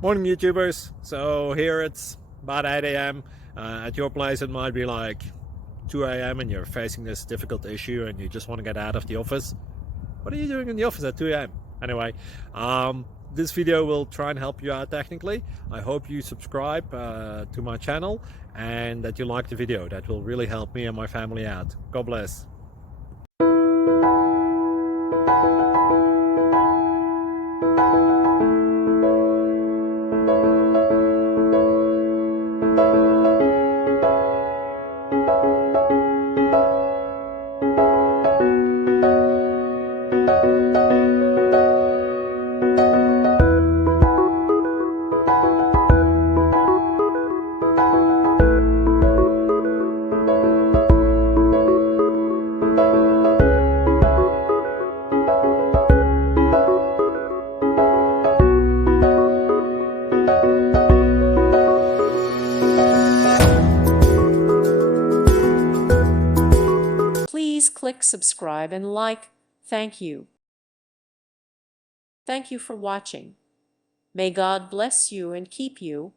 Morning, YouTubers. So here it's about 8 a.m. At your place, it might be like 2 a.m. and you're facing this difficult issue and you just want to get out of the office. What are you doing in the office at 2 a.m.? Anyway, this video will try and help you out technically. I hope you subscribe to my channel and that you like the video. That will really help me and my family out. God bless. Please click subscribe and like. Thank you. Thank you for watching. May God bless you and keep you.